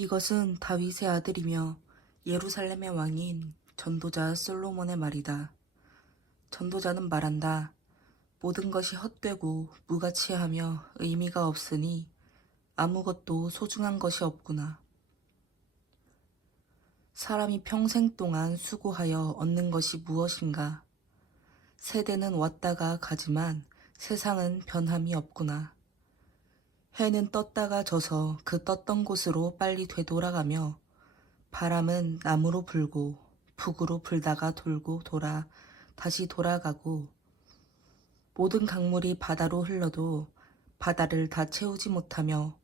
이것은 다윗의 아들이며 예루살렘의 왕인 전도자 솔로몬의 말이다. 전도자는 말한다. 모든 것이 헛되고 무가치하며 의미가 없으니 아무것도 소중한 것이 없구나. 사람이 평생 동안 수고하여 얻는 것이 무엇인가? 세대는 왔다가 가지만 세상은 변함이 없구나. 해는 떴다가 져서 그 떴던 곳으로 빨리 되돌아가며 바람은 남으로 불고 북으로 불다가 돌고 돌아 다시 돌아가고 모든 강물이 바다로 흘러도 바다를 다 채우지 못하며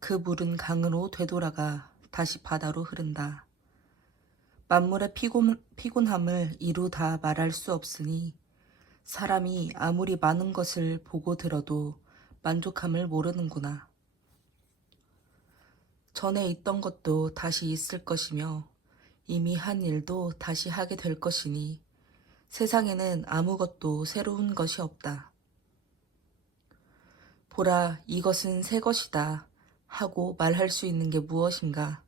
그 물은 강으로 되돌아가 다시 바다로 흐른다. 만물의 피곤함을 이루 다 말할 수 없으니 사람이 아무리 많은 것을 보고 들어도 만족함을 모르는구나. 전에 있던 것도 다시 있을 것이며 이미 한 일도 다시 하게 될 것이니 세상에는 아무것도 새로운 것이 없다. 보라, 이것은 새 것이다 하고 말할 수 있는 게 무엇인가?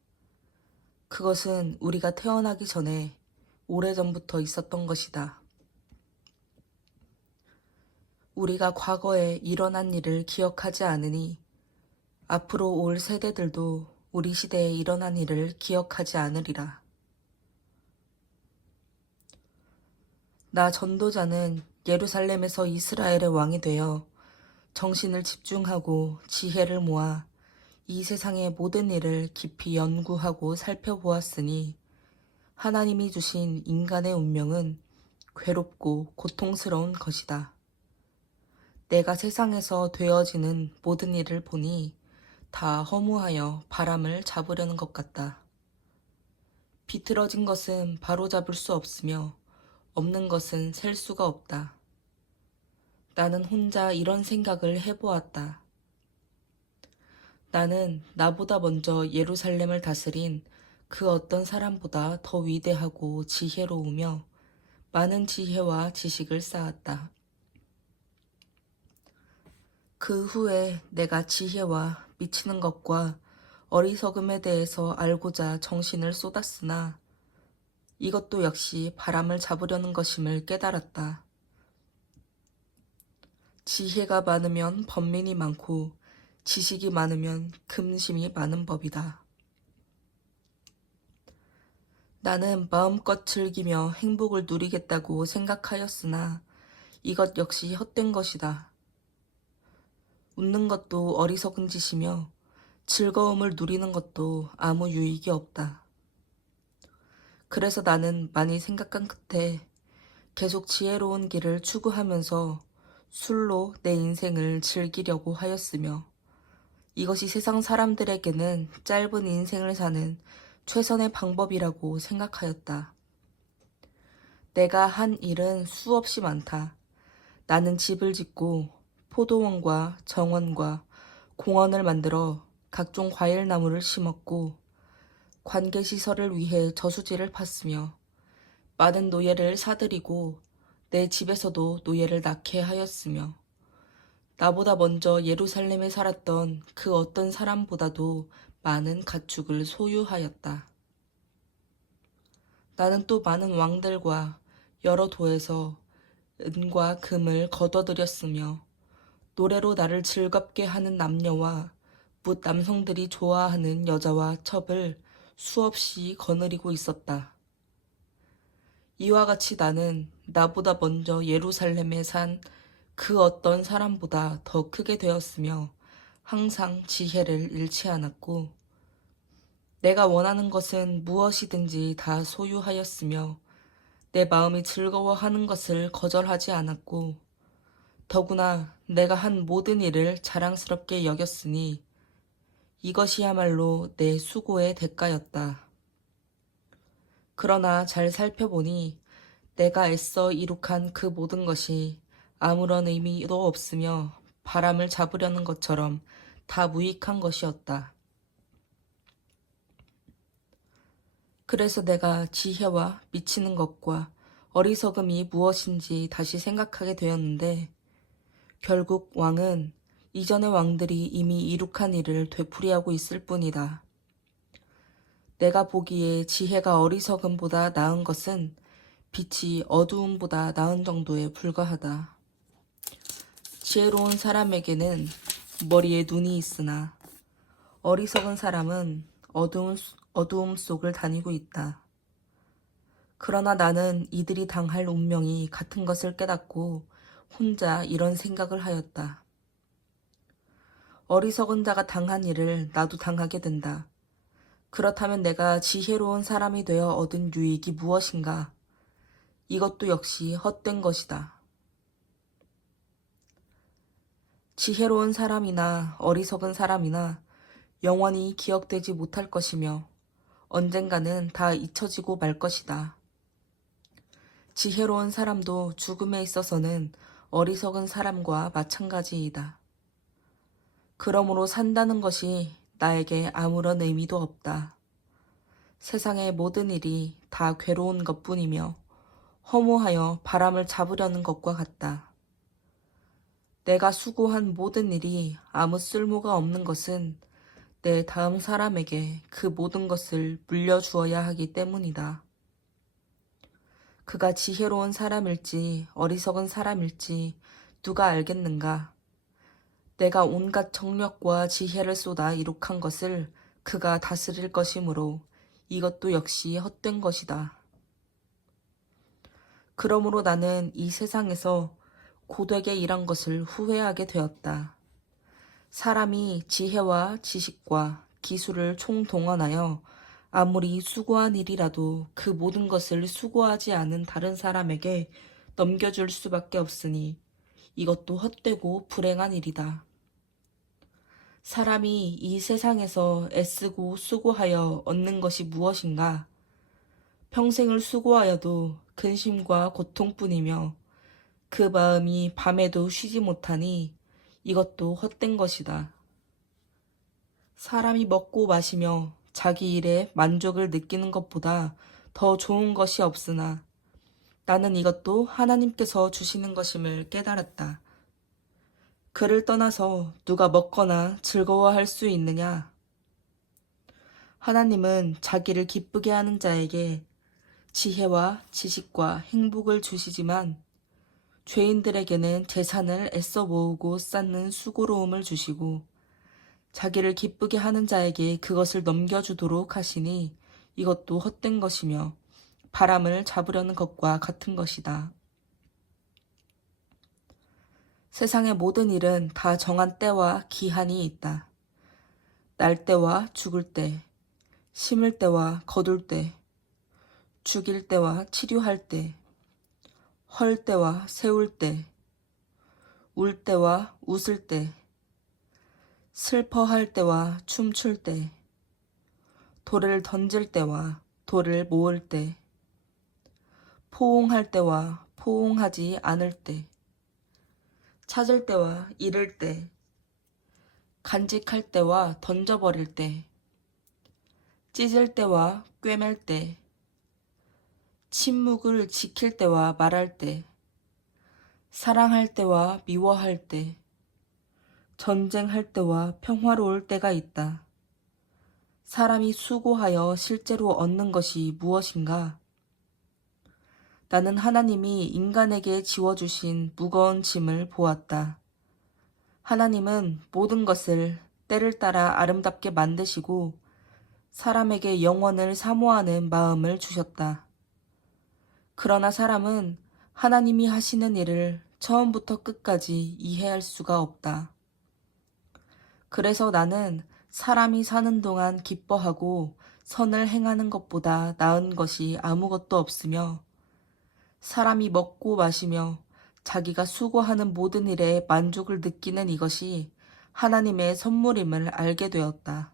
그것은 우리가 태어나기 전에 오래전부터 있었던 것이다. 우리가 과거에 일어난 일을 기억하지 않으니 앞으로 올 세대들도 우리 시대에 일어난 일을 기억하지 않으리라. 나 전도자는 예루살렘에서 이스라엘의 왕이 되어 정신을 집중하고 지혜를 모아 이 세상의 모든 일을 깊이 연구하고 살펴보았으니 하나님이 주신 인간의 운명은 괴롭고 고통스러운 것이다. 내가 세상에서 되어지는 모든 일을 보니 다 허무하여 바람을 잡으려는 것 같다. 비틀어진 것은 바로잡을 수 없으며 없는 것은 셀 수가 없다. 나는 혼자 이런 생각을 해보았다. 나는 나보다 먼저 예루살렘을 다스린 그 어떤 사람보다 더 위대하고 지혜로우며 많은 지혜와 지식을 쌓았다. 그 후에 내가 지혜와 미치는 것과 어리석음에 대해서 알고자 정신을 쏟았으나 이것도 역시 바람을 잡으려는 것임을 깨달았다. 지혜가 많으면 번민이 많고 지식이 많으면 금심이 많은 법이다. 나는 마음껏 즐기며 행복을 누리겠다고 생각하였으나 이것 역시 헛된 것이다. 웃는 것도 어리석은 짓이며 즐거움을 누리는 것도 아무 유익이 없다. 그래서 나는 많이 생각한 끝에 계속 지혜로운 길을 추구하면서 술로 내 인생을 즐기려고 하였으며 이것이 세상 사람들에게는 짧은 인생을 사는 최선의 방법이라고 생각하였다. 내가 한 일은 수없이 많다. 나는 집을 짓고 포도원과 정원과 공원을 만들어 각종 과일나무를 심었고 관계시설을 위해 저수지를 팠으며 많은 노예를 사들이고 내 집에서도 노예를 낳게 하였으며 나보다 먼저 예루살렘에 살았던 그 어떤 사람보다도 많은 가축을 소유하였다. 나는 또 많은 왕들과 여러 도에서 은과 금을 거둬들였으며 노래로 나를 즐겁게 하는 남녀와 뭇 남성들이 좋아하는 여자와 첩을 수없이 거느리고 있었다. 이와 같이 나는 나보다 먼저 예루살렘에 산 그 어떤 사람보다 더 크게 되었으며 항상 지혜를 잃지 않았고 내가 원하는 것은 무엇이든지 다 소유하였으며 내 마음이 즐거워하는 것을 거절하지 않았고 더구나 내가 한 모든 일을 자랑스럽게 여겼으니 이것이야말로 내 수고의 대가였다. 그러나 잘 살펴보니 내가 애써 이룩한 그 모든 것이 아무런 의미도 없으며 바람을 잡으려는 것처럼 다 무익한 것이었다. 그래서 내가 지혜와 미치는 것과 어리석음이 무엇인지 다시 생각하게 되었는데 결국 왕은 이전의 왕들이 이미 이룩한 일을 되풀이하고 있을 뿐이다. 내가 보기에 지혜가 어리석음보다 나은 것은 빛이 어두움보다 나은 정도에 불과하다. 지혜로운 사람에게는 머리에 눈이 있으나 어리석은 사람은 어두움 속을 다니고 있다. 그러나 나는 이들이 당할 운명이 같은 것을 깨닫고 혼자 이런 생각을 하였다. 어리석은 자가 당한 일을 나도 당하게 된다. 그렇다면 내가 지혜로운 사람이 되어 얻은 유익이 무엇인가? 이것도 역시 헛된 것이다. 지혜로운 사람이나 어리석은 사람이나 영원히 기억되지 못할 것이며 언젠가는 다 잊혀지고 말 것이다. 지혜로운 사람도 죽음에 있어서는 어리석은 사람과 마찬가지이다. 그러므로 산다는 것이 나에게 아무런 의미도 없다. 세상의 모든 일이 다 괴로운 것뿐이며 허무하여 바람을 잡으려는 것과 같다. 내가 수고한 모든 일이 아무 쓸모가 없는 것은 내 다음 사람에게 그 모든 것을 물려주어야 하기 때문이다. 그가 지혜로운 사람일지 어리석은 사람일지 누가 알겠는가? 내가 온갖 정력과 지혜를 쏟아 이룩한 것을 그가 다스릴 것이므로 이것도 역시 헛된 것이다. 그러므로 나는 이 세상에서 고되게 일한 것을 후회하게 되었다. 사람이 지혜와 지식과 기술을 총동원하여 아무리 수고한 일이라도 그 모든 것을 수고하지 않은 다른 사람에게 넘겨줄 수밖에 없으니 이것도 헛되고 불행한 일이다. 사람이 이 세상에서 애쓰고 수고하여 얻는 것이 무엇인가? 평생을 수고하여도 근심과 고통뿐이며 그 마음이 밤에도 쉬지 못하니 이것도 헛된 것이다. 사람이 먹고 마시며 자기 일에 만족을 느끼는 것보다 더 좋은 것이 없으나 나는 이것도 하나님께서 주시는 것임을 깨달았다. 그를 떠나서 누가 먹거나 즐거워할 수 있느냐? 하나님은 자기를 기쁘게 하는 자에게 지혜와 지식과 행복을 주시지만 죄인들에게는 재산을 애써 모으고 쌓는 수고로움을 주시고 자기를 기쁘게 하는 자에게 그것을 넘겨주도록 하시니 이것도 헛된 것이며 바람을 잡으려는 것과 같은 것이다. 세상의 모든 일은 다 정한 때와 기한이 있다. 날 때와 죽을 때, 심을 때와 거둘 때, 죽일 때와 치료할 때, 헐 때와 세울 때, 울 때와 웃을 때, 슬퍼할 때와 춤출 때, 돌을 던질 때와 돌을 모을 때, 포옹할 때와 포옹하지 않을 때, 찾을 때와 잃을 때, 간직할 때와 던져버릴 때, 찢을 때와 꿰맬 때, 침묵을 지킬 때와 말할 때, 사랑할 때와 미워할 때, 전쟁할 때와 평화로울 때가 있다. 사람이 수고하여 실제로 얻는 것이 무엇인가? 나는 하나님이 인간에게 지워주신 무거운 짐을 보았다. 하나님은 모든 것을 때를 따라 아름답게 만드시고 사람에게 영원을 사모하는 마음을 주셨다. 그러나 사람은 하나님이 하시는 일을 처음부터 끝까지 이해할 수가 없다. 그래서 나는 사람이 사는 동안 기뻐하고 선을 행하는 것보다 나은 것이 아무것도 없으며 사람이 먹고 마시며 자기가 수고하는 모든 일에 만족을 느끼는 이것이 하나님의 선물임을 알게 되었다.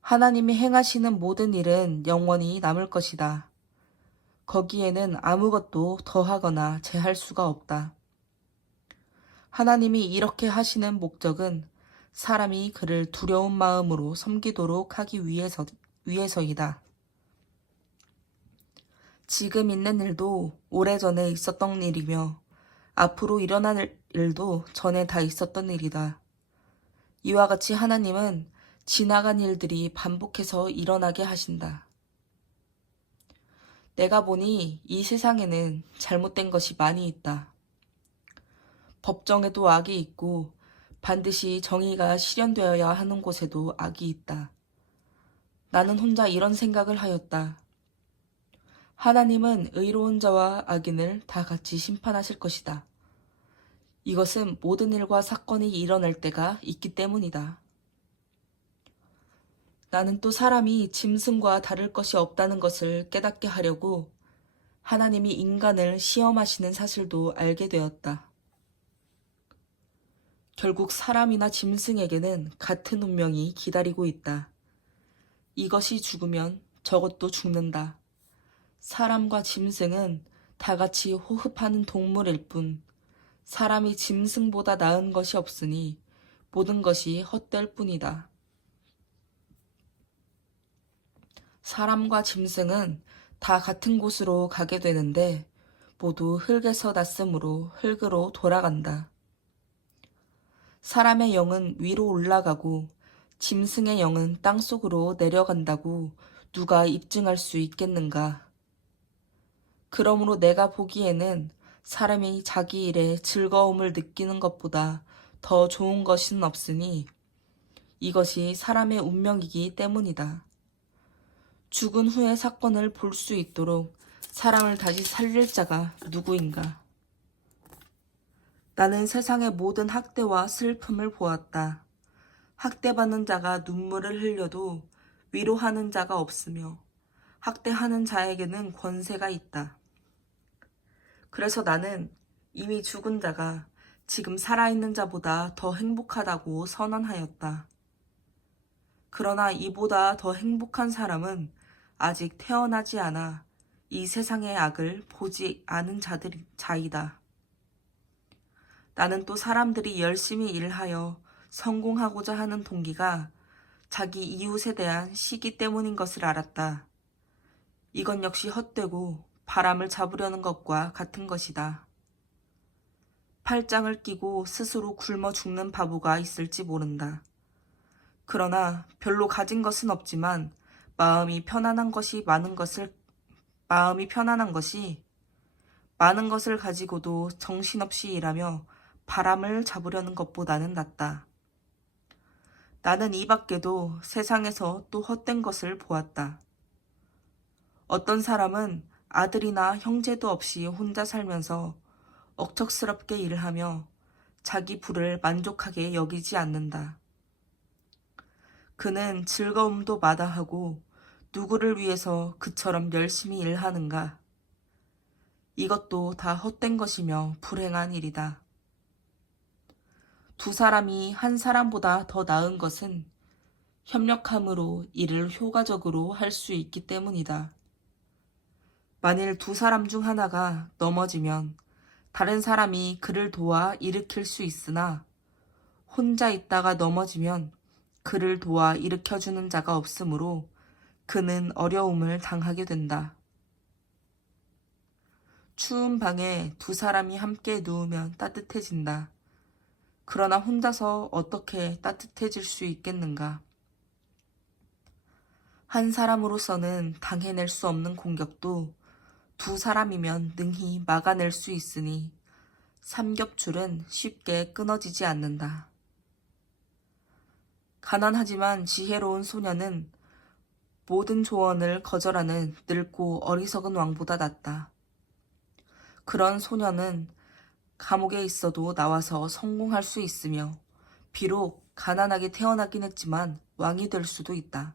하나님이 행하시는 모든 일은 영원히 남을 것이다. 거기에는 아무것도 더하거나 제할 수가 없다. 하나님이 이렇게 하시는 목적은 사람이 그를 두려운 마음으로 섬기도록 하기 위해서이다. 지금 있는 일도 오래전에 있었던 일이며 앞으로 일어날 일도 전에 다 있었던 일이다. 이와 같이 하나님은 지나간 일들이 반복해서 일어나게 하신다. 내가 보니 이 세상에는 잘못된 것이 많이 있다. 법정에도 악이 있고 반드시 정의가 실현되어야 하는 곳에도 악이 있다. 나는 혼자 이런 생각을 하였다. 하나님은 의로운 자와 악인을 다 같이 심판하실 것이다. 이것은 모든 일과 사건이 일어날 때가 있기 때문이다. 나는 또 사람이 짐승과 다를 것이 없다는 것을 깨닫게 하려고 하나님이 인간을 시험하시는 사실도 알게 되었다. 결국 사람이나 짐승에게는 같은 운명이 기다리고 있다. 이것이 죽으면 저것도 죽는다. 사람과 짐승은 다 같이 호흡하는 동물일 뿐 사람이 짐승보다 나은 것이 없으니 모든 것이 헛될 뿐이다. 사람과 짐승은 다 같은 곳으로 가게 되는데 모두 흙에서 났으므로 흙으로 돌아간다. 사람의 영은 위로 올라가고 짐승의 영은 땅속으로 내려간다고 누가 입증할 수 있겠는가? 그러므로 내가 보기에는 사람이 자기 일에 즐거움을 느끼는 것보다 더 좋은 것은 없으니 이것이 사람의 운명이기 때문이다. 죽은 후의 사건을 볼 수 있도록 사람을 다시 살릴 자가 누구인가? 나는 세상의 모든 학대와 슬픔을 보았다. 학대받는 자가 눈물을 흘려도 위로하는 자가 없으며 학대하는 자에게는 권세가 있다. 그래서 나는 이미 죽은 자가 지금 살아있는 자보다 더 행복하다고 선언하였다. 그러나 이보다 더 행복한 사람은 아직 태어나지 않아 이 세상의 악을 보지 않은 자이다. 나는 또 사람들이 열심히 일하여 성공하고자 하는 동기가 자기 이웃에 대한 시기 때문인 것을 알았다. 이건 역시 헛되고 바람을 잡으려는 것과 같은 것이다. 팔짱을 끼고 스스로 굶어 죽는 바보가 있을지 모른다. 그러나 별로 가진 것은 없지만 마음이 편안한 것이 많은 것을 가지고도 정신없이 일하며 바람을 잡으려는 것보다는 낫다. 나는 이 밖에도 세상에서 또 헛된 것을 보았다. 어떤 사람은 아들이나 형제도 없이 혼자 살면서 억척스럽게 일을 하며 자기 부를 만족하게 여기지 않는다. 그는 즐거움도 마다하고 누구를 위해서 그처럼 열심히 일하는가? 이것도 다 헛된 것이며 불행한 일이다. 두 사람이 한 사람보다 더 나은 것은 협력함으로 일을 효과적으로 할 수 있기 때문이다. 만일 두 사람 중 하나가 넘어지면 다른 사람이 그를 도와 일으킬 수 있으나 혼자 있다가 넘어지면 그를 도와 일으켜주는 자가 없으므로 그는 어려움을 당하게 된다. 추운 방에 두 사람이 함께 누우면 따뜻해진다. 그러나 혼자서 어떻게 따뜻해질 수 있겠는가? 한 사람으로서는 당해낼 수 없는 공격도 두 사람이면 능히 막아낼 수 있으니 삼겹줄은 쉽게 끊어지지 않는다. 가난하지만 지혜로운 소녀는 모든 조언을 거절하는 늙고 어리석은 왕보다 낫다. 그런 소녀는 감옥에 있어도 나와서 성공할 수 있으며 비록 가난하게 태어나긴 했지만 왕이 될 수도 있다.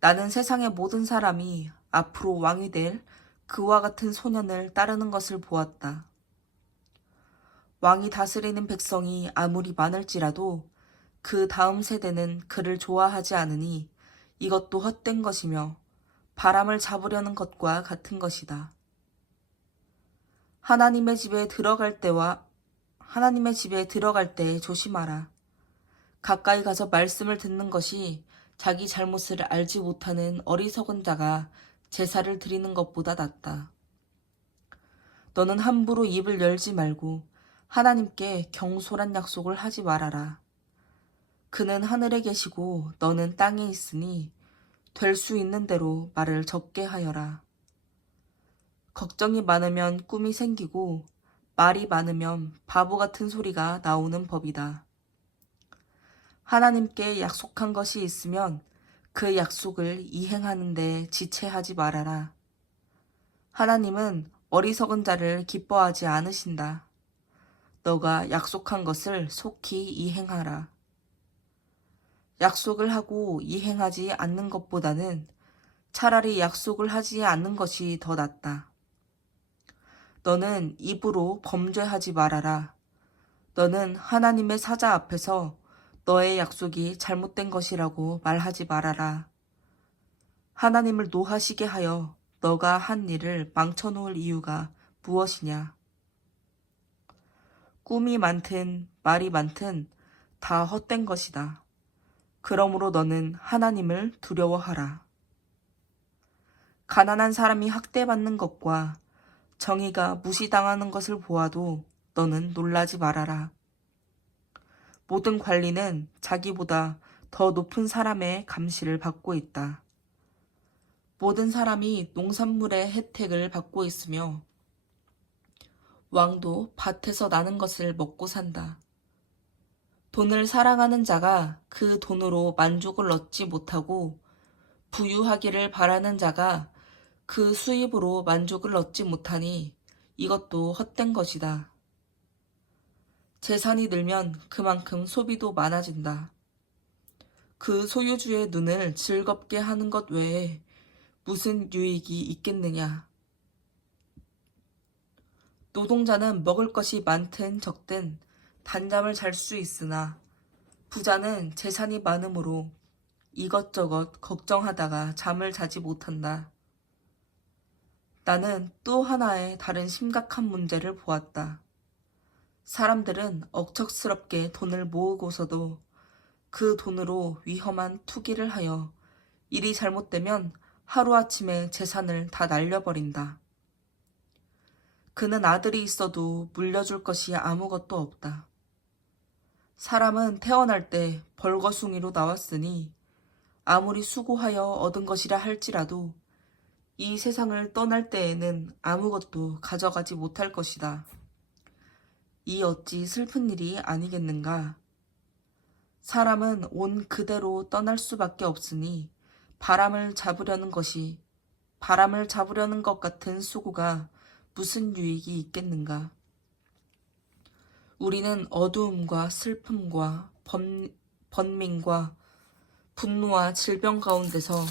나는 세상의 모든 사람이 앞으로 왕이 될 그와 같은 소년을 따르는 것을 보았다. 왕이 다스리는 백성이 아무리 많을지라도 그 다음 세대는 그를 좋아하지 않으니 이것도 헛된 것이며 바람을 잡으려는 것과 같은 것이다. 하나님의 집에 들어갈 때 조심하라. 가까이 가서 말씀을 듣는 것이 자기 잘못을 알지 못하는 어리석은 자가 제사를 드리는 것보다 낫다. 너는 함부로 입을 열지 말고 하나님께 경솔한 약속을 하지 말아라. 그는 하늘에 계시고 너는 땅에 있으니 될 수 있는 대로 말을 적게 하여라. 걱정이 많으면 꿈이 생기고 말이 많으면 바보 같은 소리가 나오는 법이다. 하나님께 약속한 것이 있으면 그 약속을 이행하는 데 지체하지 말아라. 하나님은 어리석은 자를 기뻐하지 않으신다. 너가 약속한 것을 속히 이행하라. 약속을 하고 이행하지 않는 것보다는 차라리 약속을 하지 않는 것이 더 낫다. 너는 입으로 범죄하지 말아라. 너는 하나님의 사자 앞에서 너의 약속이 잘못된 것이라고 말하지 말아라. 하나님을 노하시게 하여 너가 한 일을 망쳐놓을 이유가 무엇이냐? 꿈이 많든 말이 많든 다 헛된 것이다. 그러므로 너는 하나님을 두려워하라. 가난한 사람이 학대받는 것과 정의가 무시당하는 것을 보아도 너는 놀라지 말아라. 모든 관리는 자기보다 더 높은 사람의 감시를 받고 있다. 모든 사람이 농산물의 혜택을 받고 있으며 왕도 밭에서 나는 것을 먹고 산다. 돈을 사랑하는 자가 그 돈으로 만족을 얻지 못하고 부유하기를 바라는 자가 그 수입으로 만족을 얻지 못하니 이것도 헛된 것이다. 재산이 늘면 그만큼 소비도 많아진다. 그 소유주의 눈을 즐겁게 하는 것 외에 무슨 유익이 있겠느냐. 노동자는 먹을 것이 많든 적든 단잠을 잘 수 있으나 부자는 재산이 많으므로 이것저것 걱정하다가 잠을 자지 못한다. 나는 또 하나의 다른 심각한 문제를 보았다. 사람들은 억척스럽게 돈을 모으고서도 그 돈으로 위험한 투기를 하여 일이 잘못되면 하루아침에 재산을 다 날려버린다. 그는 아들이 있어도 물려줄 것이 아무것도 없다. 사람은 태어날 때 벌거숭이로 나왔으니 아무리 수고하여 얻은 것이라 할지라도 이 세상을 떠날 때에는 아무것도 가져가지 못할 것이다. 이 어찌 슬픈 일이 아니겠는가? 사람은 온 그대로 떠날 수밖에 없으니 바람을 잡으려는 것 같은 수고가 무슨 유익이 있겠는가? 우리는 어두움과 슬픔과 번민과 분노와 질병 가운데서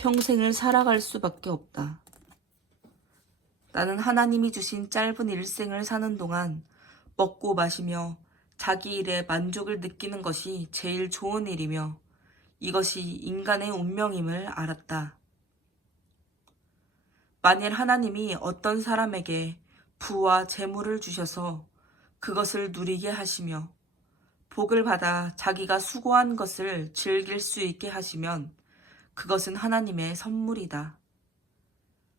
평생을 살아갈 수밖에 없다. 나는 하나님이 주신 짧은 일생을 사는 동안 먹고 마시며 자기 일에 만족을 느끼는 것이 제일 좋은 일이며 이것이 인간의 운명임을 알았다. 만일 하나님이 어떤 사람에게 부와 재물을 주셔서 그것을 누리게 하시며 복을 받아 자기가 수고한 것을 즐길 수 있게 하시면 그것은 하나님의 선물이다.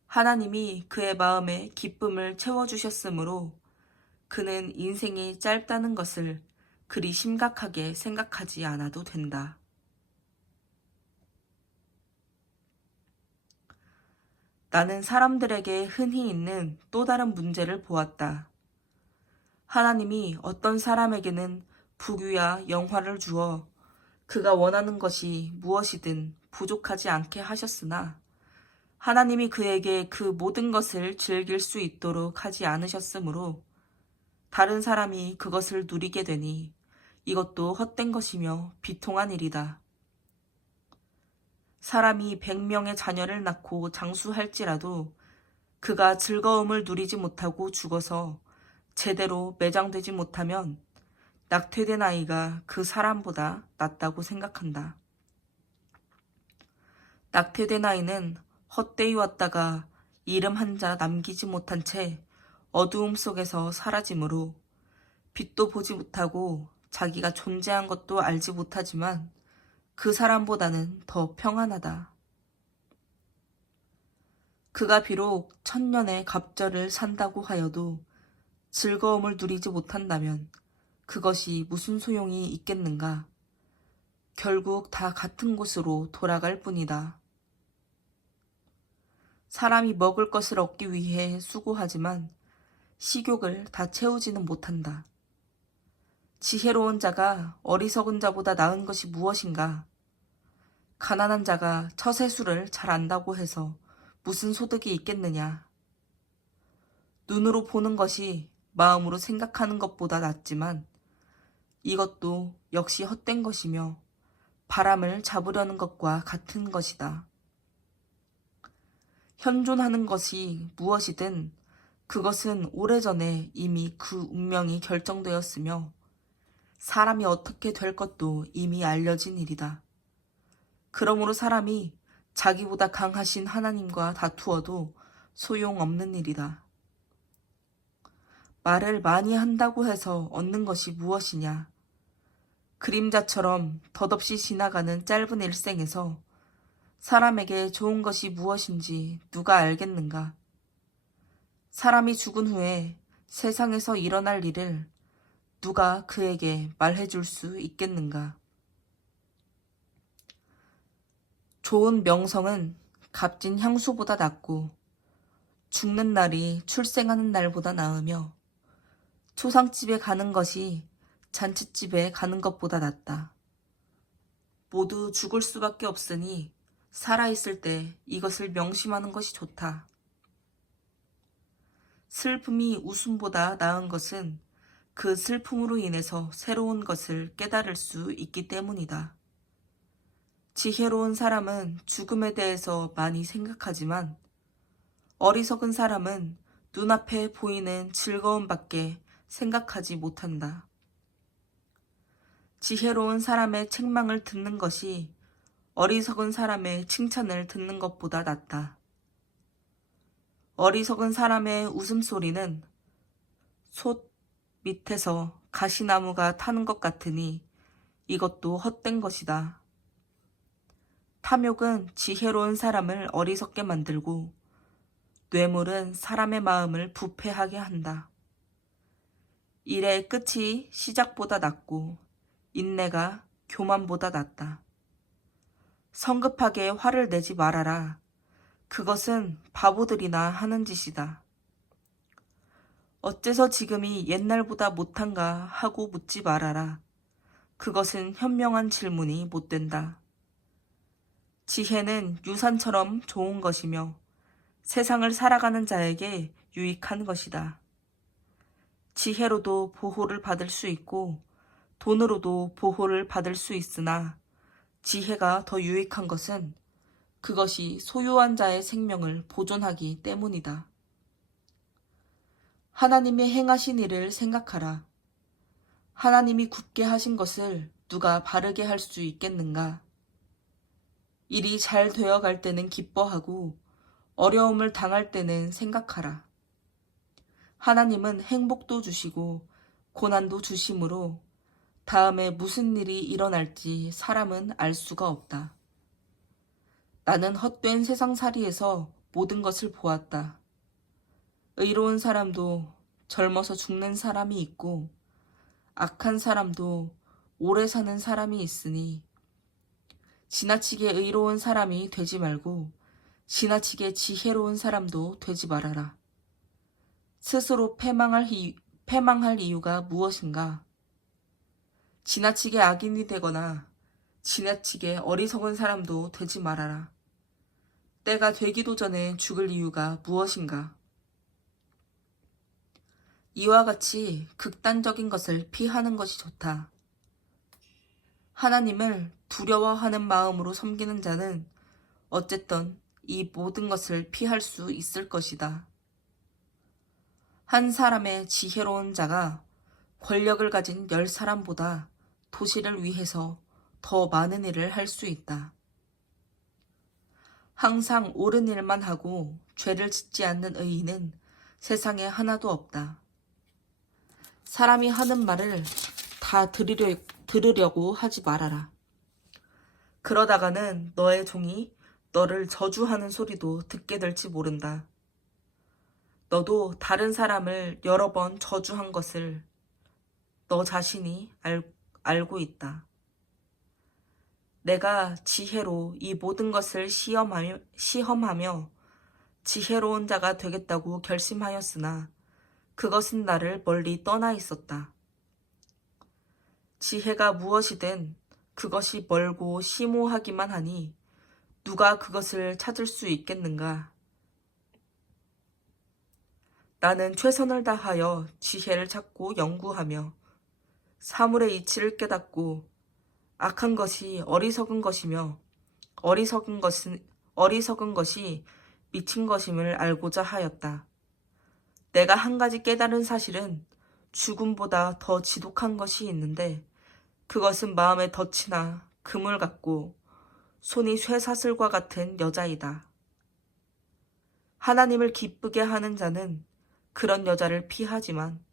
하나님이 그의 마음에 기쁨을 채워주셨으므로 그는 인생이 짧다는 것을 그리 심각하게 생각하지 않아도 된다. 나는 사람들에게 흔히 있는 또 다른 문제를 보았다. 하나님이 어떤 사람에게는 부귀와 영화를 주어 그가 원하는 것이 무엇이든 부족하지 않게 하셨으나 하나님이 그에게 그 모든 것을 즐길 수 있도록 하지 않으셨으므로 다른 사람이 그것을 누리게 되니 이것도 헛된 것이며 비통한 일이다. 사람이 100명의 자녀를 낳고 장수할지라도 그가 즐거움을 누리지 못하고 죽어서 제대로 매장되지 못하면 낙태된 아이가 그 사람보다 낫다고 생각한다. 낙태된 아이는 헛되이 왔다가 이름 한 자 남기지 못한 채 어두움 속에서 사라지므로 빛도 보지 못하고 자기가 존재한 것도 알지 못하지만 그 사람보다는 더 평안하다. 그가 비록 1000년의 갑절을 산다고 하여도 즐거움을 누리지 못한다면 그것이 무슨 소용이 있겠는가? 결국 다 같은 곳으로 돌아갈 뿐이다. 사람이 먹을 것을 얻기 위해 수고하지만 식욕을 다 채우지는 못한다. 지혜로운 자가 어리석은 자보다 나은 것이 무엇인가? 가난한 자가 처세술을 잘 안다고 해서 무슨 소득이 있겠느냐? 눈으로 보는 것이 마음으로 생각하는 것보다 낫지만 이것도 역시 헛된 것이며 바람을 잡으려는 것과 같은 것이다. 현존하는 것이 무엇이든 그것은 오래전에 이미 그 운명이 결정되었으며 사람이 어떻게 될 것도 이미 알려진 일이다. 그러므로 사람이 자기보다 강하신 하나님과 다투어도 소용없는 일이다. 말을 많이 한다고 해서 얻는 것이 무엇이냐? 그림자처럼 덧없이 지나가는 짧은 일생에서 사람에게 좋은 것이 무엇인지 누가 알겠는가? 사람이 죽은 후에 세상에서 일어날 일을 누가 그에게 말해줄 수 있겠는가? 좋은 명성은 값진 향수보다 낫고 죽는 날이 출생하는 날보다 나으며 초상집에 가는 것이 잔칫집에 가는 것보다 낫다. 모두 죽을 수밖에 없으니 살아있을 때 이것을 명심하는 것이 좋다. 슬픔이 웃음보다 나은 것은 그 슬픔으로 인해서 새로운 것을 깨달을 수 있기 때문이다. 지혜로운 사람은 죽음에 대해서 많이 생각하지만 어리석은 사람은 눈앞에 보이는 즐거움밖에 생각하지 못한다. 지혜로운 사람의 책망을 듣는 것이 어리석은 사람의 칭찬을 듣는 것보다 낫다. 어리석은 사람의 웃음소리는 솥 밑에서 가시나무가 타는 것 같으니 이것도 헛된 것이다. 탐욕은 지혜로운 사람을 어리석게 만들고 뇌물은 사람의 마음을 부패하게 한다. 일의 끝이 시작보다 낫고 인내가 교만보다 낫다. 성급하게 화를 내지 말아라. 그것은 바보들이나 하는 짓이다. 어째서 지금이 옛날보다 못한가 하고 묻지 말아라. 그것은 현명한 질문이 못 된다. 지혜는 유산처럼 좋은 것이며 세상을 살아가는 자에게 유익한 것이다. 지혜로도 보호를 받을 수 있고 돈으로도 보호를 받을 수 있으나 지혜가 더 유익한 것은 그것이 소유한 자의 생명을 보존하기 때문이다. 하나님이 행하신 일을 생각하라. 하나님이 굳게 하신 것을 누가 바르게 할 수 있겠는가? 일이 잘 되어갈 때는 기뻐하고 어려움을 당할 때는 생각하라. 하나님은 행복도 주시고 고난도 주심으로 다음에 무슨 일이 일어날지 사람은 알 수가 없다. 나는 헛된 세상살이에서 모든 것을 보았다. 의로운 사람도 젊어서 죽는 사람이 있고 악한 사람도 오래 사는 사람이 있으니 지나치게 의로운 사람이 되지 말고 지나치게 지혜로운 사람도 되지 말아라. 스스로 패망할 이유가 무엇인가? 지나치게 악인이 되거나 지나치게 어리석은 사람도 되지 말아라. 때가 되기도 전에 죽을 이유가 무엇인가? 이와 같이 극단적인 것을 피하는 것이 좋다. 하나님을 두려워하는 마음으로 섬기는 자는 어쨌든 이 모든 것을 피할 수 있을 것이다. 한 사람의 지혜로운 자가 권력을 가진 10사람보다 도시를 위해서 더 많은 일을 할 수 있다. 항상 옳은 일만 하고 죄를 짓지 않는 의인은 세상에 하나도 없다. 사람이 하는 말을 다 들으려고 하지 말아라. 그러다가는 너의 종이 너를 저주하는 소리도 듣게 될지 모른다. 너도 다른 사람을 여러 번 저주한 것을 너 자신이 알고 있다. 내가 지혜로 이 모든 것을 시험하며 지혜로운 자가 되겠다고 결심하였으나 그것은 나를 멀리 떠나 있었다. 지혜가 무엇이든 그것이 멀고 심오하기만 하니 누가 그것을 찾을 수 있겠는가? 나는 최선을 다하여 지혜를 찾고 연구하며 사물의 이치를 깨닫고 악한 것이 어리석은 것이며 어리석은 것이 미친 것임을 알고자 하였다. 내가 한 가지 깨달은 사실은 죽음보다 더 지독한 것이 있는데 그것은 마음의 덫이나 그물 같고 손이 쇠사슬과 같은 여자이다. 하나님을 기쁘게 하는 자는 그런 여자를 피하지만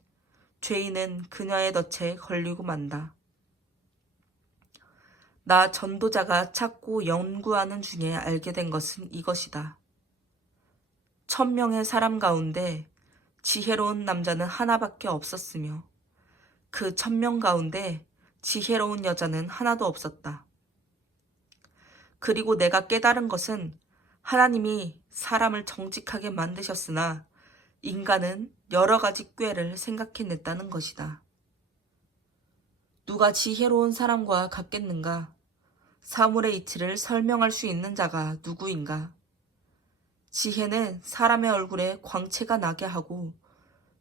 죄인은 그녀의 덫에 걸리고 만다. 나 전도자가 찾고 연구하는 중에 알게 된 것은 이것이다. 1000명의 사람 가운데 지혜로운 남자는 하나밖에 없었으며 그 1000명 가운데 지혜로운 여자는 하나도 없었다. 그리고 내가 깨달은 것은 하나님이 사람을 정직하게 만드셨으나 인간은 여러 가지 꾀를 생각해냈다는 것이다. 누가 지혜로운 사람과 같겠는가? 사물의 이치를 설명할 수 있는 자가 누구인가? 지혜는 사람의 얼굴에 광채가 나게 하고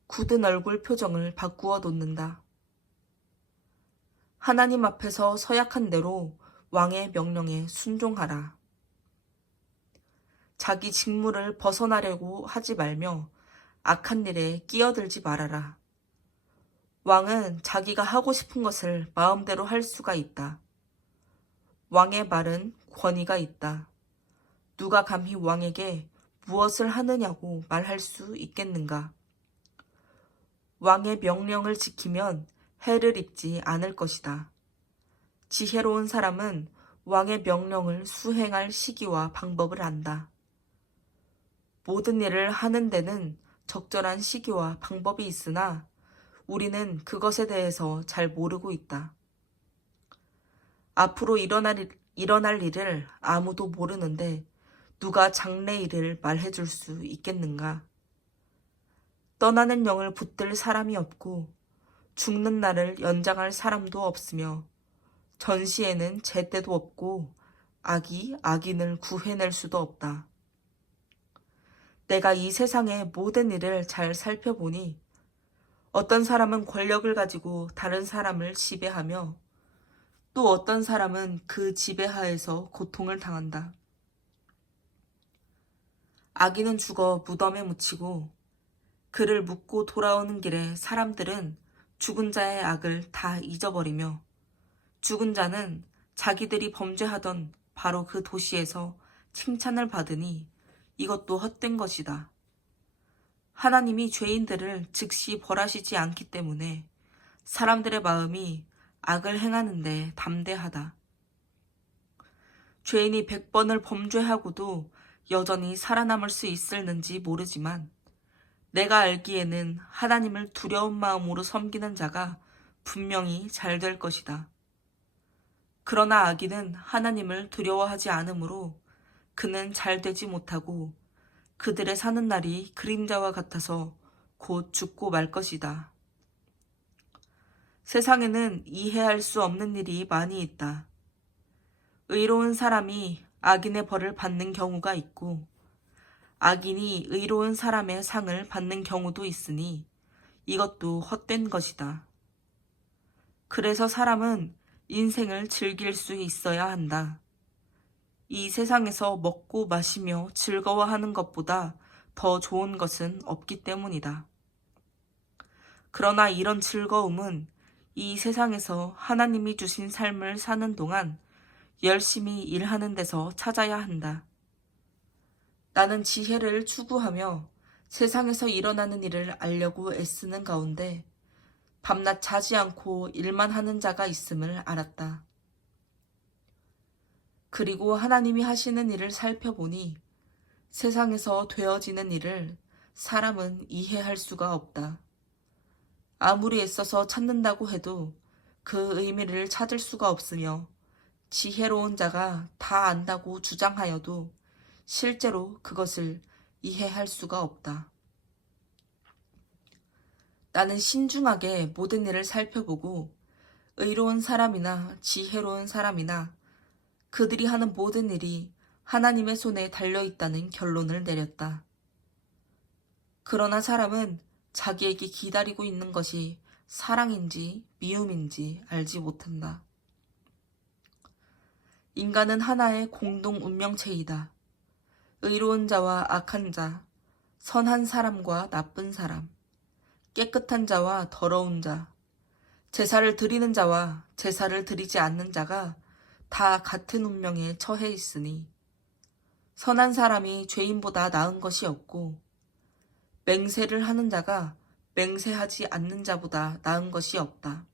굳은 얼굴 표정을 바꾸어 놓는다. 하나님 앞에서 서약한 대로 왕의 명령에 순종하라. 자기 직무를 벗어나려고 하지 말며 악한 일에 끼어들지 말아라. 왕은 자기가 하고 싶은 것을 마음대로 할 수가 있다. 왕의 말은 권위가 있다. 누가 감히 왕에게 무엇을 하느냐고 말할 수 있겠는가? 왕의 명령을 지키면 해를 입지 않을 것이다. 지혜로운 사람은 왕의 명령을 수행할 시기와 방법을 안다. 모든 일을 하는 데는 적절한 시기와 방법이 있으나 우리는 그것에 대해서 잘 모르고 있다. 앞으로 일어날 일을 아무도 모르는데 누가 장래 일을 말해줄 수 있겠는가? 떠나는 영을 붙들 사람이 없고 죽는 날을 연장할 사람도 없으며 전시에는 제때도 없고 악이 악인을 구해낼 수도 없다. 내가 이 세상의 모든 일을 잘 살펴보니 어떤 사람은 권력을 가지고 다른 사람을 지배하며 또 어떤 사람은 그 지배하에서 고통을 당한다. 악인은 죽어 무덤에 묻히고 그를 묻고 돌아오는 길에 사람들은 죽은 자의 악을 다 잊어버리며 죽은 자는 자기들이 범죄하던 바로 그 도시에서 칭찬을 받으니 이것도 헛된 것이다. 하나님이 죄인들을 즉시 벌하시지 않기 때문에 사람들의 마음이 악을 행하는데 담대하다. 죄인이 100번을 범죄하고도 여전히 살아남을 수 있을는지 모르지만 내가 알기에는 하나님을 두려운 마음으로 섬기는 자가 분명히 잘 될 것이다. 그러나 악인은 하나님을 두려워하지 않으므로 그는 잘 되지 못하고 그들의 사는 날이 그림자와 같아서 곧 죽고 말 것이다. 세상에는 이해할 수 없는 일이 많이 있다. 의로운 사람이 악인의 벌을 받는 경우가 있고 악인이 의로운 사람의 상을 받는 경우도 있으니 이것도 헛된 것이다. 그래서 사람은 인생을 즐길 수 있어야 한다. 이 세상에서 먹고 마시며 즐거워하는 것보다 더 좋은 것은 없기 때문이다. 그러나 이런 즐거움은 이 세상에서 하나님이 주신 삶을 사는 동안 열심히 일하는 데서 찾아야 한다. 나는 지혜를 추구하며 세상에서 일어나는 일을 알려고 애쓰는 가운데 밤낮 자지 않고 일만 하는 자가 있음을 알았다. 그리고 하나님이 하시는 일을 살펴보니 세상에서 되어지는 일을 사람은 이해할 수가 없다. 아무리 애써서 찾는다고 해도 그 의미를 찾을 수가 없으며 지혜로운 자가 다 안다고 주장하여도 실제로 그것을 이해할 수가 없다. 나는 신중하게 모든 일을 살펴보고 의로운 사람이나 지혜로운 사람이나 그들이 하는 모든 일이 하나님의 손에 달려있다는 결론을 내렸다. 그러나 사람은 자기에게 기다리고 있는 것이 사랑인지 미움인지 알지 못한다. 인간은 하나의 공동 운명체이다. 의로운 자와 악한 자, 선한 사람과 나쁜 사람, 깨끗한 자와 더러운 자, 제사를 드리는 자와 제사를 드리지 않는 자가 다 같은 운명에 처해 있으니 선한 사람이 죄인보다 나은 것이 없고 맹세를 하는 자가 맹세하지 않는 자보다 나은 것이 없다.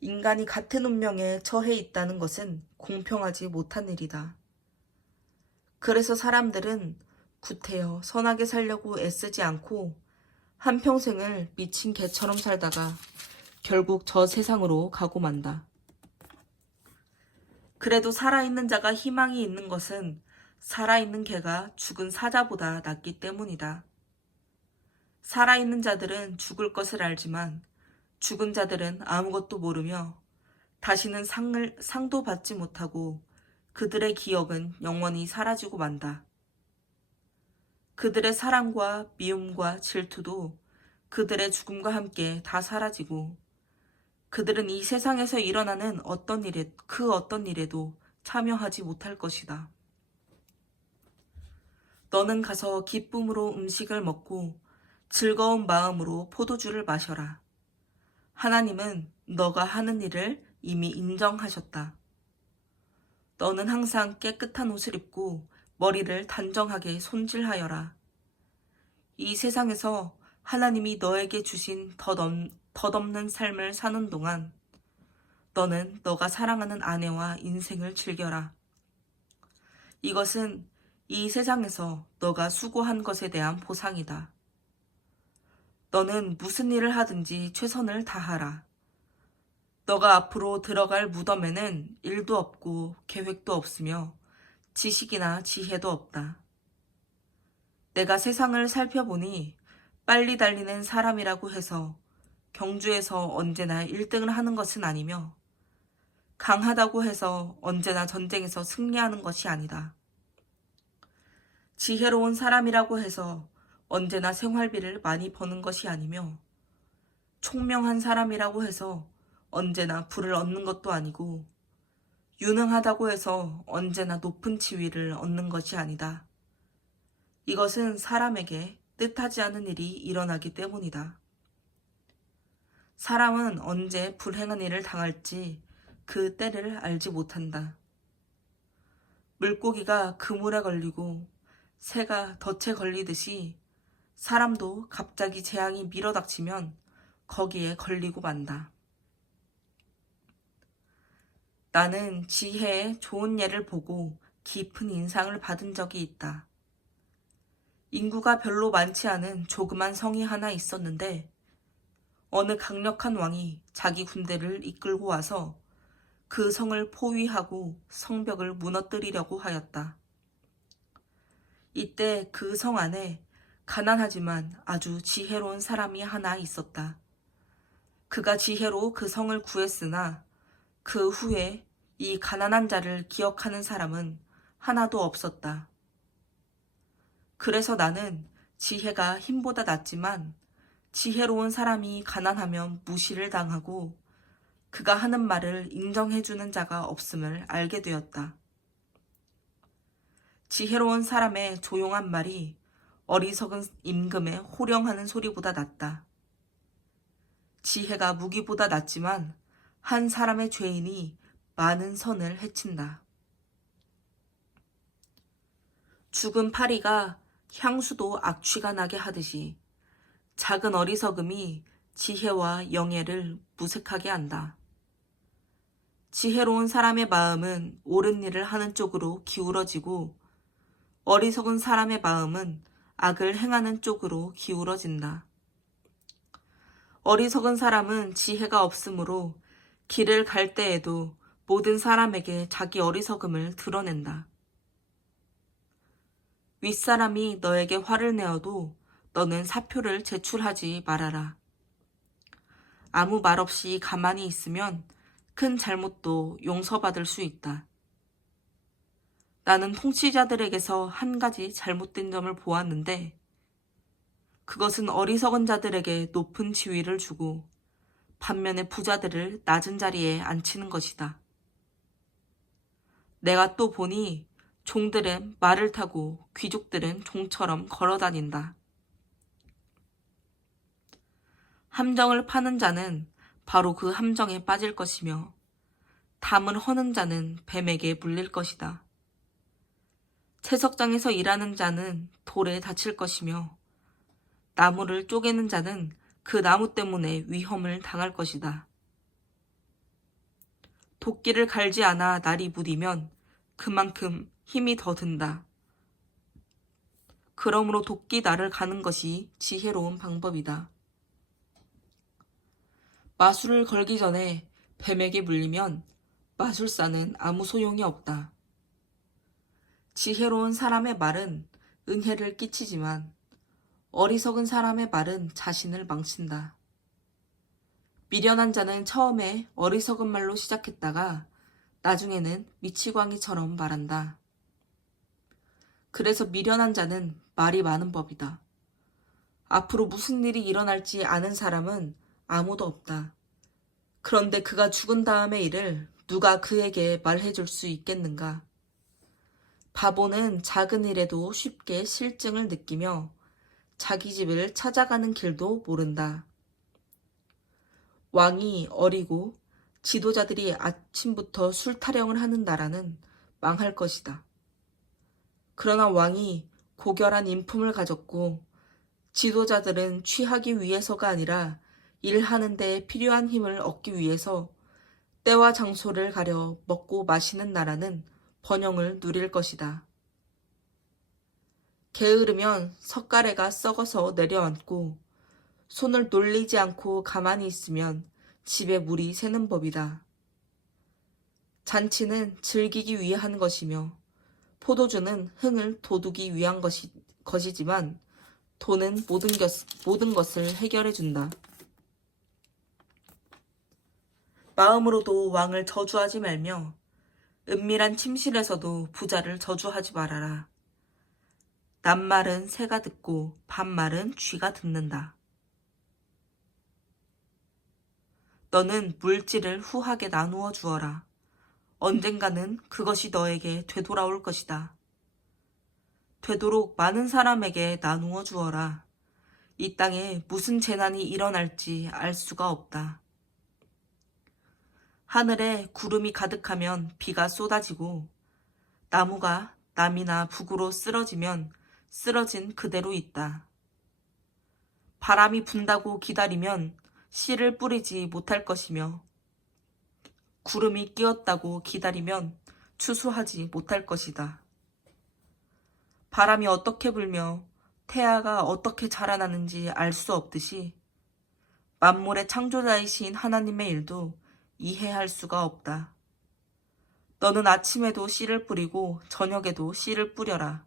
인간이 같은 운명에 처해 있다는 것은 공평하지 못한 일이다. 그래서 사람들은 구태여 선하게 살려고 애쓰지 않고 한평생을 미친 개처럼 살다가 결국 저 세상으로 가고 만다. 그래도 살아있는 자가 희망이 있는 것은 살아있는 개가 죽은 사자보다 낫기 때문이다. 살아있는 자들은 죽을 것을 알지만 죽은 자들은 아무것도 모르며 다시는 상도 받지 못하고 그들의 기억은 영원히 사라지고 만다. 그들의 사랑과 미움과 질투도 그들의 죽음과 함께 다 사라지고 그들은 이 세상에서 일어나는 그 어떤 일에도 참여하지 못할 것이다. 너는 가서 기쁨으로 음식을 먹고 즐거운 마음으로 포도주를 마셔라. 하나님은 너가 하는 일을 이미 인정하셨다. 너는 항상 깨끗한 옷을 입고 머리를 단정하게 손질하여라. 이 세상에서 하나님이 너에게 주신 덧없는 삶을 사는 동안 너는 너가 사랑하는 아내와 인생을 즐겨라. 이것은 이 세상에서 너가 수고한 것에 대한 보상이다. 너는 무슨 일을 하든지 최선을 다하라. 너가 앞으로 들어갈 무덤에는 일도 없고 계획도 없으며 지식이나 지혜도 없다. 내가 세상을 살펴보니 빨리 달리는 사람이라고 해서 경주에서 언제나 1등을 하는 것은 아니며 강하다고 해서 언제나 전쟁에서 승리하는 것이 아니다. 지혜로운 사람이라고 해서 언제나 생활비를 많이 버는 것이 아니며 총명한 사람이라고 해서 언제나 부를 얻는 것도 아니고 유능하다고 해서 언제나 높은 지위를 얻는 것이 아니다. 이것은 사람에게 뜻하지 않은 일이 일어나기 때문이다. 사람은 언제 불행한 일을 당할지 그 때를 알지 못한다. 물고기가 그물에 걸리고 새가 덫에 걸리듯이 사람도 갑자기 재앙이 밀어닥치면 거기에 걸리고 만다. 나는 지혜의 좋은 예를 보고 깊은 인상을 받은 적이 있다. 인구가 별로 많지 않은 조그만 성이 하나 있었는데 어느 강력한 왕이 자기 군대를 이끌고 와서 그 성을 포위하고 성벽을 무너뜨리려고 하였다. 이때 그 성 안에 가난하지만 아주 지혜로운 사람이 하나 있었다. 그가 지혜로 그 성을 구했으나 그 후에 이 가난한 자를 기억하는 사람은 하나도 없었다. 그래서 나는 지혜가 힘보다 낫지만 지혜로운 사람이 가난하면 무시를 당하고 그가 하는 말을 인정해주는 자가 없음을 알게 되었다. 지혜로운 사람의 조용한 말이 어리석은 임금의 호령하는 소리보다 낫다. 지혜가 무기보다 낫지만 한 사람의 죄인이 많은 선을 해친다. 죽은 파리가 향수도 악취가 나게 하듯이 작은 어리석음이 지혜와 영예를 무색하게 한다. 지혜로운 사람의 마음은 옳은 일을 하는 쪽으로 기울어지고 어리석은 사람의 마음은 악을 행하는 쪽으로 기울어진다. 어리석은 사람은 지혜가 없으므로 길을 갈 때에도 모든 사람에게 자기 어리석음을 드러낸다. 윗사람이 너에게 화를 내어도 너는 사표를 제출하지 말아라. 아무 말 없이 가만히 있으면 큰 잘못도 용서받을 수 있다. 나는 통치자들에게서 한 가지 잘못된 점을 보았는데 그것은 어리석은 자들에게 높은 지위를 주고 반면에 부자들을 낮은 자리에 앉히는 것이다. 내가 또 보니 종들은 말을 타고 귀족들은 종처럼 걸어 다닌다. 함정을 파는 자는 바로 그 함정에 빠질 것이며 담을 허는 자는 뱀에게 물릴 것이다. 채석장에서 일하는 자는 돌에 다칠 것이며 나무를 쪼개는 자는 그 나무 때문에 위험을 당할 것이다. 도끼를 갈지 않아 날이 무디면 그만큼 힘이 더 든다. 그러므로 도끼 날을 가는 것이 지혜로운 방법이다. 마술을 걸기 전에 뱀에게 물리면 마술사는 아무 소용이 없다. 지혜로운 사람의 말은 은혜를 끼치지만 어리석은 사람의 말은 자신을 망친다. 미련한 자는 처음에 어리석은 말로 시작했다가 나중에는 미치광이처럼 말한다. 그래서 미련한 자는 말이 많은 법이다. 앞으로 무슨 일이 일어날지 아는 사람은 아무도 없다. 그런데 그가 죽은 다음의 일을 누가 그에게 말해줄 수 있겠는가? 바보는 작은 일에도 쉽게 실증을 느끼며 자기 집을 찾아가는 길도 모른다. 왕이 어리고 지도자들이 아침부터 술 타령을 하는 나라는 망할 것이다. 그러나 왕이 고결한 인품을 가졌고 지도자들은 취하기 위해서가 아니라 일하는 데 필요한 힘을 얻기 위해서 때와 장소를 가려 먹고 마시는 나라는 번영을 누릴 것이다. 게으르면 석가래가 썩어서 내려앉고 손을 놀리지 않고 가만히 있으면 집에 물이 새는 법이다. 잔치는 즐기기 위한 것이며 포도주는 흥을 돋우기 위한 것이지만 돈은 모든 것을 해결해 준다. 마음으로도 왕을 저주하지 말며 은밀한 침실에서도 부자를 저주하지 말아라. 낮말은 새가 듣고 밤말은 쥐가 듣는다. 너는 물질을 후하게 나누어 주어라. 언젠가는 그것이 너에게 되돌아올 것이다. 되도록 많은 사람에게 나누어 주어라. 이 땅에 무슨 재난이 일어날지 알 수가 없다. 하늘에 구름이 가득하면 비가 쏟아지고 나무가 남이나 북으로 쓰러지면 쓰러진 그대로 있다. 바람이 분다고 기다리면 씨를 뿌리지 못할 것이며 구름이 끼었다고 기다리면 추수하지 못할 것이다. 바람이 어떻게 불며 태아가 어떻게 자라나는지 알 수 없듯이 만물의 창조자이신 하나님의 일도 이해할 수가 없다. 너는 아침에도 씨를 뿌리고 저녁에도 씨를 뿌려라.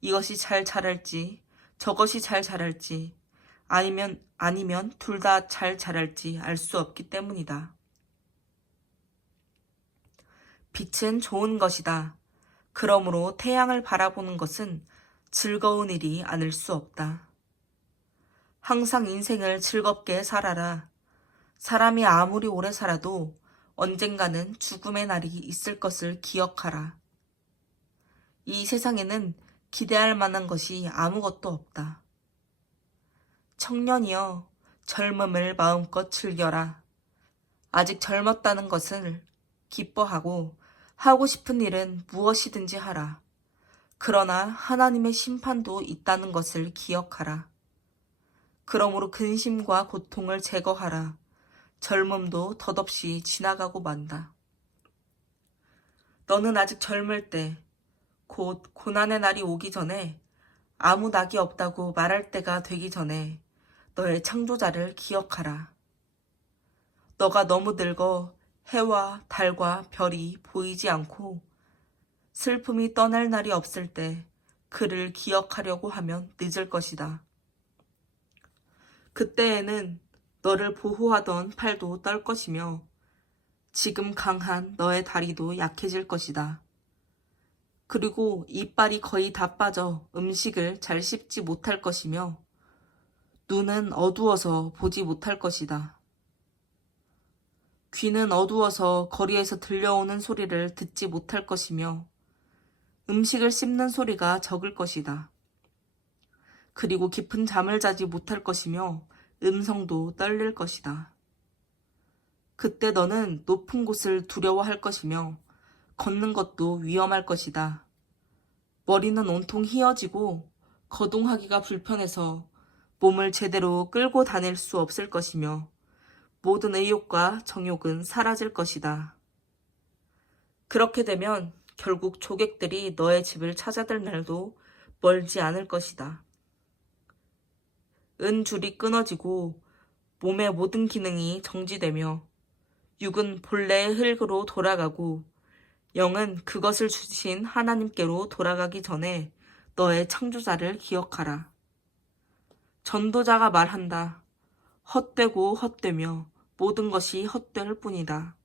이것이 잘 자랄지 저것이 잘 자랄지 아니면 둘 다 잘 자랄지 알 수 없기 때문이다. 빛은 좋은 것이다. 그러므로 태양을 바라보는 것은 즐거운 일이 아닐 수 없다. 항상 인생을 즐겁게 살아라. 사람이 아무리 오래 살아도 언젠가는 죽음의 날이 있을 것을 기억하라. 이 세상에는 기대할 만한 것이 아무것도 없다. 청년이여, 젊음을 마음껏 즐겨라. 아직 젊었다는 것을 기뻐하고 하고 싶은 일은 무엇이든지 하라. 그러나 하나님의 심판도 있다는 것을 기억하라. 그러므로 근심과 고통을 제거하라. 젊음도 덧없이 지나가고 만다. 너는 아직 젊을 때, 곧 고난의 날이 오기 전에 아무 낙이 없다고 말할 때가 되기 전에 너의 창조자를 기억하라. 너가 너무 늙어 해와 달과 별이 보이지 않고 슬픔이 떠날 날이 없을 때 그를 기억하려고 하면 늦을 것이다. 그때에는 너를 보호하던 팔도 떨 것이며 지금 강한 너의 다리도 약해질 것이다. 그리고 이빨이 거의 다 빠져 음식을 잘 씹지 못할 것이며 눈은 어두워서 보지 못할 것이다. 귀는 어두워서 거리에서 들려오는 소리를 듣지 못할 것이며 음식을 씹는 소리가 적을 것이다. 그리고 깊은 잠을 자지 못할 것이며 음성도 떨릴 것이다. 그때 너는 높은 곳을 두려워할 것이며 걷는 것도 위험할 것이다. 머리는 온통 휘어지고 거동하기가 불편해서 몸을 제대로 끌고 다닐 수 없을 것이며 모든 의욕과 정욕은 사라질 것이다. 그렇게 되면 결국 조객들이 너의 집을 찾아들 날도 멀지 않을 것이다. 은줄이 끊어지고 몸의 모든 기능이 정지되며 육은 본래의 흙으로 돌아가고 영은 그것을 주신 하나님께로 돌아가기 전에 너의 창조자를 기억하라. 전도자가 말한다. 헛되고 헛되며 모든 것이 헛될 뿐이다.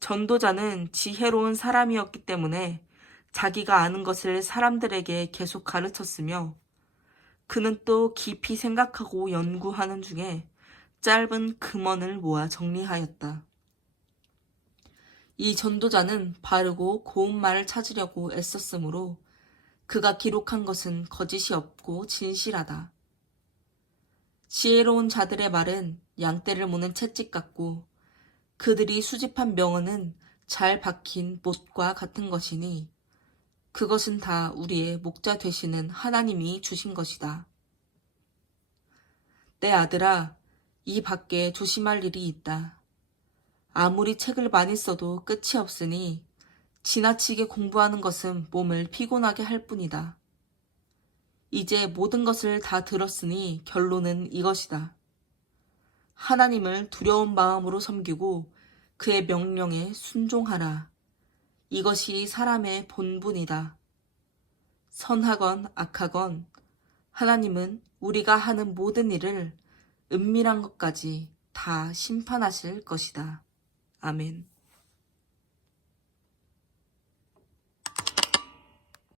전도자는 지혜로운 사람이었기 때문에 자기가 아는 것을 사람들에게 계속 가르쳤으며 그는 또 깊이 생각하고 연구하는 중에 짧은 금언을 모아 정리하였다. 이 전도자는 바르고 고운 말을 찾으려고 애썼으므로 그가 기록한 것은 거짓이 없고 진실하다. 지혜로운 자들의 말은 양떼를 무는 채찍 같고 그들이 수집한 명언은 잘 박힌 못과 같은 것이니 그것은 다 우리의 목자 되시는 하나님이 주신 것이다. 내 아들아, 이 밖에 조심할 일이 있다. 아무리 책을 많이 써도 끝이 없으니 지나치게 공부하는 것은 몸을 피곤하게 할 뿐이다. 이제 모든 것을 다 들었으니 결론은 이것이다. 하나님을 두려운 마음으로 섬기고 그의 명령에 순종하라. 이것이 사람의 본분이다. 선하건 악하건 하나님은 우리가 하는 모든 일을 은밀한 것까지 다 심판하실 것이다. 아멘.